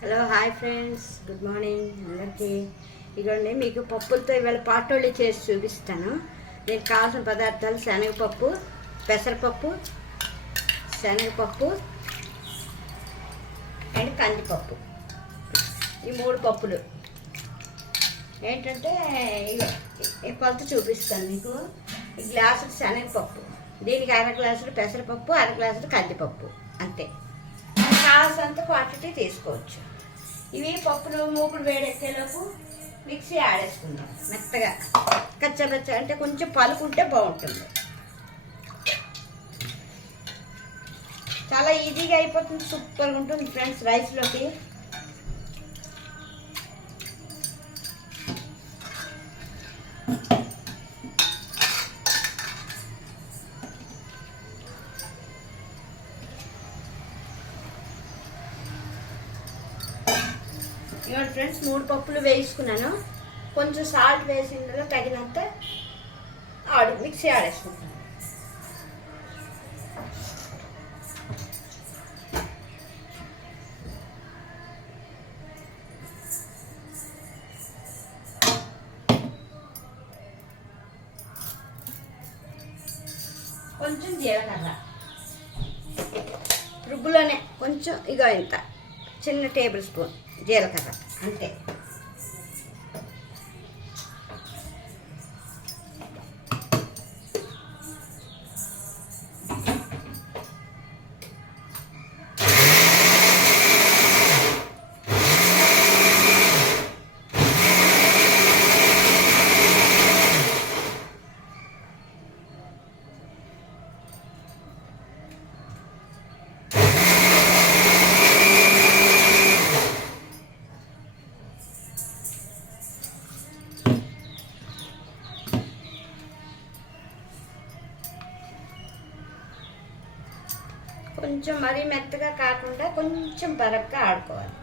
Hello hi friends, good morning అందరికీ. ఇదిగోండి మీకు పప్పులతో ఇవాళ పాటోళ్ళు చేసి చూపిస్తాను. దీనికి కావాల్సిన పదార్థాలు శనగపప్పు, పెసరపప్పు, శనగపప్పు అండ్ కందిపప్పు. ఈ మూడు పప్పులు ఏంటంటే ఈ కొలత చూపిస్తాను మీకు. ఈ గ్లాసుడు శనగపప్పు, దీనికి అర గ్లాసుడు పెసరపప్పు, అర గ్లాసుడు కందిపప్పు, అంతే. కావాల్సినంత క్వాంటిటీ తీసుకోవచ్చు. ఇవి పప్పులు మూకుడు వేడెక్కేలోపు మిక్సీ ఆడేసుకుందాం మెత్తగా. కచ్చబచ్చ అంటే కొంచెం పలుకుంటే బాగుంటుంది. చాలా ఈజీగా అయిపోతుంది, సూపర్గా ఉంటుంది ఫ్రెండ్స్ రైస్లోకి. ఇవ్వండి ఫ్రెండ్స్, 3 పప్పులు వేసుకున్నాను. కొంచెం సాల్ట్ వేసిందో తగినంత మిక్సీ ఆడేసుకుంటాను. కొంచెం జీలకర్ర, రుబ్బులోనే కొంచెం ఇగో ఇంత చిన్న టేబుల్ స్పూన్ జీలకర్ర, అంతే. కొంచెం మరీ మెత్తగా కాకుండా కొంచెం బరగ్గా ఆడుకోవాలి.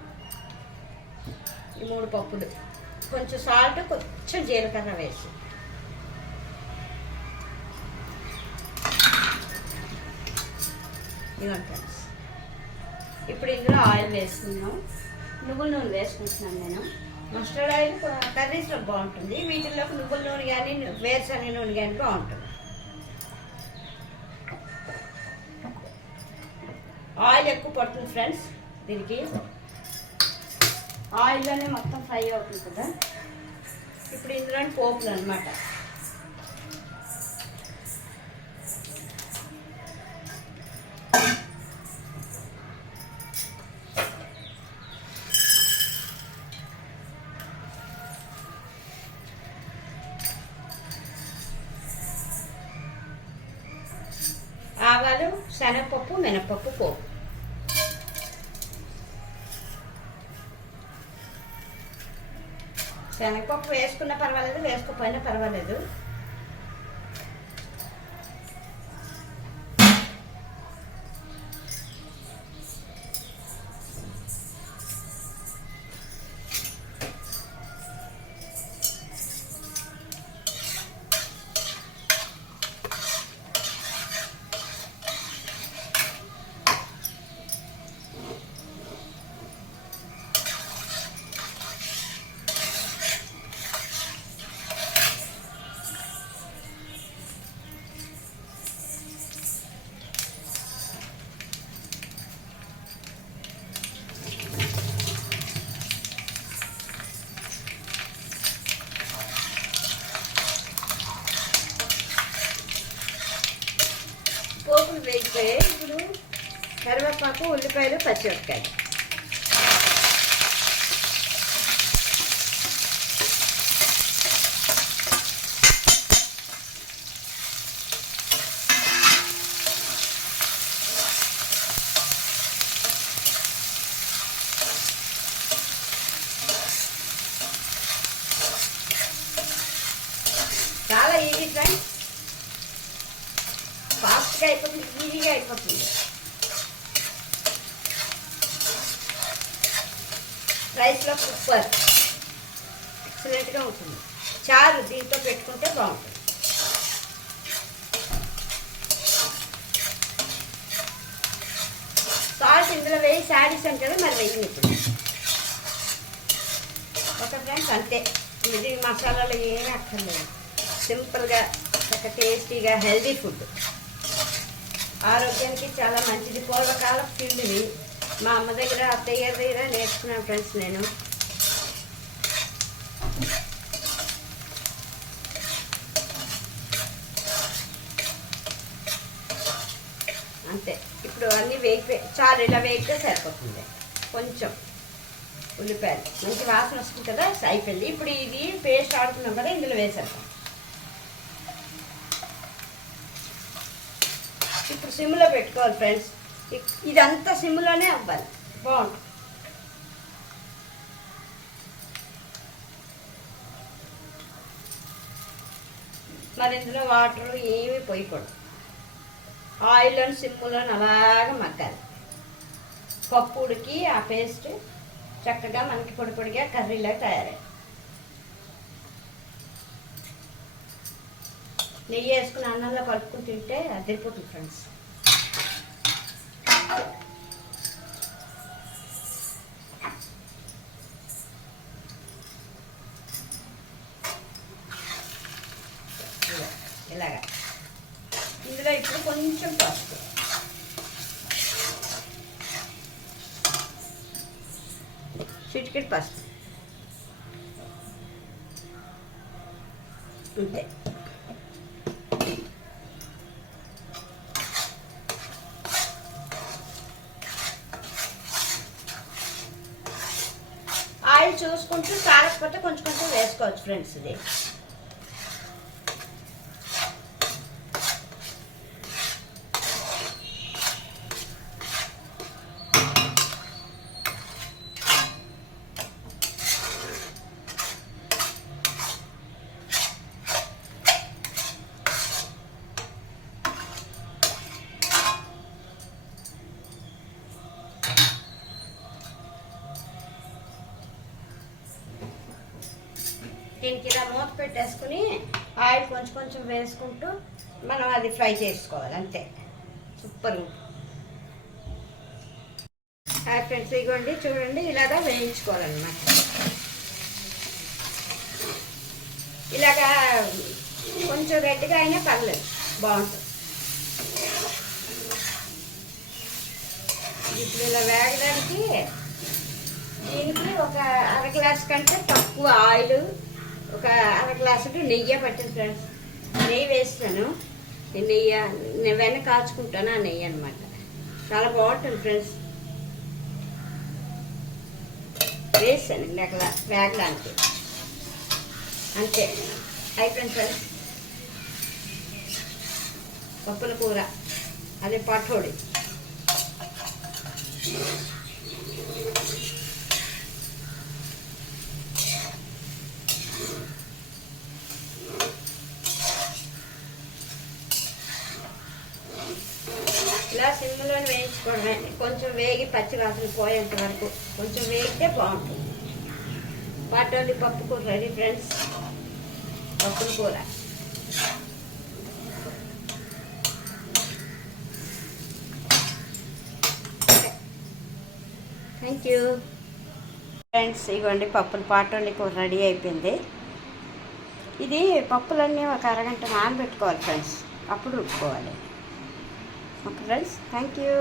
ఈ 3 పప్పులు కొంచెం సాల్ట్, కొంచెం జీలకర్ర వేసి ఇవ్వండి. ఇప్పుడు ఇందులో ఆయిల్ వేసుకున్నాం. నువ్వుల నూనె వేసుకుంటున్నాను నేను. మస్టర్డ్ ఆయిల్ కర్రీస్లో బాగుంటుంది, వీటిల్లోకి నువ్వుల నూనె కానీ వేరుశనగ నూనె కానీ బాగుంటుంది. ఆయిల్ ఎక్కువ పడుతుంది ఫ్రెండ్స్ దీనికి. ఆయిల్లోనే మొత్తం ఫ్రై అవుతుంది కదా. ఇప్పుడు ఇందులో పోపులు అనమాట. ఆవాలు, శనగపప్పు, మినపప్పు పోపు. శనగపప్పు వేసుకున్నా పర్వాలేదు, వేసుకోకపోయినా పర్వాలేదు. పోపులు వేగిపోయాయి. ఇప్పుడు కరివేపాకు, ఉల్లిపాయలు, పచ్చిమిరపకాయలు. చాలా ఈజీ ఫ్రెండ్స్, ఫాస్ట్గా అయిపోతుంది, ఈజీగా అయిపోతుంది. రైస్లో సూపర్ ఎక్సలెంట్గా ఉంటుంది. చారు దీంతో పెట్టుకుంటే బాగుంటుంది. సాల్ట్ ఇందులో వేసి ఆడిస్తాం కదా, మరి వెయ్యి ఇప్పుడు ఓకే ఫ్రెండ్స్, అంతే. ఇది మసాలాలు ఏమీ అక్కర్లేదు. సింపుల్గా ఒక టేస్టీగా హెల్దీ ఫుడ్, ఆరోగ్యానికి చాలా మంచిది. పూర్వకాలం తిండివి మా అమ్మ దగ్గర, అత్తయ్య దగ్గర నేర్చుకున్నాను ఫ్రెండ్స్ నేను. అంతే. ఇప్పుడు అన్నీ వేగిపోయి చాలు, ఇలా వేగితే సరిపోతుంది. కొంచెం ఉల్లిపాయలు మంచి వాసన వస్తుంది కదా, అయిపోయింది. ఇప్పుడు ఇది పేస్ట్ ఆడుతున్నాం కదా, ఇందులో వేసేద్దాం. ఇప్పుడు సిమ్లో పెట్టుకోవాలి ఫ్రెండ్స్. ఇదంతా సిమ్లోనే అవ్వాలి, బాగుంటుంది. మరి ఇందులో వాటర్ ఏమీ పోయకూడదు. ఆయిల్లోని సిమ్లోని అలాగా మగ్గాలి. పప్పు ఉడికి ఆ పేస్ట్ చక్కగా మనకి పొడి పొడిగా కర్రీలా తయారై, నెయ్యి వేసుకుని అన్నంలో కలుపుకుని తింటే అదిరిపోతుంది ఫ్రెండ్స్. ఇలాగా ఇందులో ఇప్పుడు కొంచెం పసుపు, చిటికెట్ పసుపు, అంతే. ఆయిల్ చూసుకుంటూ కారకపోతే కొంచెం కొంచెం వేసుకోవచ్చు ఫ్రెండ్స్. ఇది దీనికి ఇలా మూత పెట్టేసుకుని ఆయిల్ కొంచెం కొంచెం వేసుకుంటూ మనం అది ఫ్రై చేసుకోవాలి, అంతే. సూపర్. ఫ్రెండ్స్ ఇగోండి, చూడండి, ఇలాగా వేయించుకోవాలన్నమాట. ఇలాగా కొంచెం రెడ్గా అయినా పర్లేదు, బాగుంటుంది. ఇప్పుడు ఇలా వేగడానికి దీనికి ఒక అర గ్లాస్ కంటే తక్కువ ఆయిల్, ఒక అర గ్లాసుకి నెయ్యి పట్టింది ఫ్రెండ్స్. నెయ్యి వేస్తాను. నెయ్యి వెన్న కాచుకుంటాను, ఆ నెయ్యి అనమాట. చాలా బాగుంటుంది ఫ్రెండ్స్. వేస్తాను అక్కడ వేగడానికి, అంతే. అయిపోయింది ఫ్రెండ్స్. పప్పుల కూర, అదే పటోడి. ఇలా సిమ్లోనే వేయించుకోవడమే. కొంచెం వేగి పచ్చి వాసన పోయేంత వరకు కొంచెం వేగితే బాగుంటుంది. పటోలి పప్పు కూర రెడీ ఫ్రెండ్స్. పప్పుల కూర. Thank you friends. ఇవ్వండి, పప్పుల పాటోలి కూర రెడీ అయిపోయింది. ఇది పప్పులన్నీ ఒక అరగంట నానబెట్టుకోవాలి ఫ్రెండ్స్, అప్పుడు ఉడుకోవాలి. Okay friends, thank you.